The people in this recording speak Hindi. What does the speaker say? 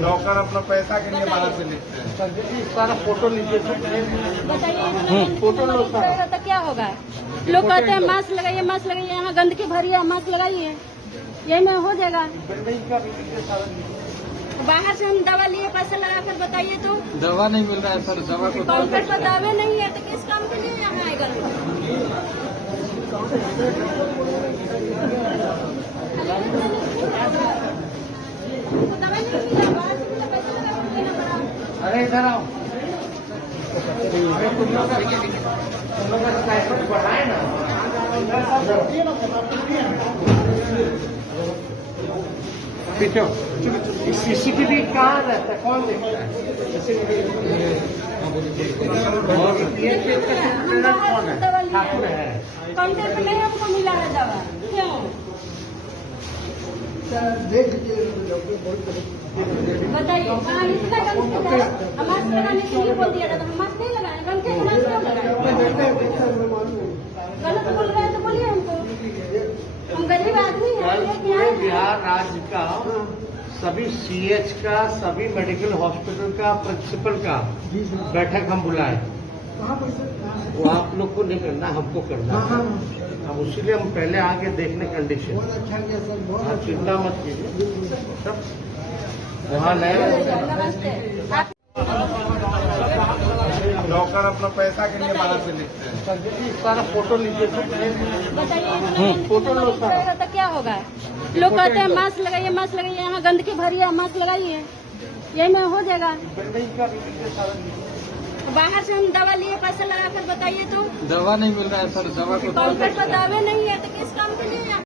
डॉक्टर अपना पैसा के लिए बाहर से लिखते हैं। सर जी सारा फोटो लीजिए सर। बताइए फोटो लो सर। तो क्या होगा? लोग कहते हैं मास्क लगाइए, मास्क लगाइए, यहाँ गंदगी भरी है, मास्क लगाइए, यही में हो जाएगा। बिल्डिंग का भी लीजिए सारा। बाहर से हम दवा लिए, पैसा लगा कर बताइए तो दवा नहीं मिल रहा है सर, दवा को काउंटर पर दावे नहीं है तो किस काम के लिए यहाँ आएगा? दवाई नहीं मिल रहा, बाहर से भी तो पैसा लगा कर देना पड़ा। अरे इधर आओ। अरे तुम लोग का स्टाइपेंड बढ़ाए ना। पीछे सीसीटीवी कहाँ रहता है, कौन देखता है? और कौन है? ठाकुर है। काउंटर पे नहीं हमको मिला है दवा, क्यों? बताइए कहाँ इतना गंदगी है? हम मास्क लगाने के लिए बोल दिया था, हम मास्क नहीं लगाए, गंदगी के मास्क क्यों लगाए? गलत बोल रहे हैं तो बोलिए हमको, हम गरीब आदमी हैं। पूरे बिहार राज्य का सभी सीएच का, सभी मेडिकल हॉस्पिटल का, प्रिंसिपल का बैठक हम बुलाए। वो आप लोग को नहीं करना, हमको करना। अब इसीलिए हम पहले आके देखने कंडीशन। आप चिंता मत कीजिए, सब वहाँ नए नमस्ते। डॉक्टर अपना पैसा के लिए बाहर से लिखते हैं। सर जी सारा फोटो लीजिए सर। बताइए फोटो लो सर। तो क्या होगा? लोग कहते हैं मास्क लगाइए, मास्क लगाइए, यहाँ गंदगी भरी है, मास्क लगाइए, यही में हो जाएगा। बिल्डिंग का भी लीजिए सारा। बाहर से हम दवा लिए, पैसा लगा कर बताइए तो दवा नहीं मिल रहा है सर, दवा को काउंटर पर दावे नहीं है तो किस काम के लिए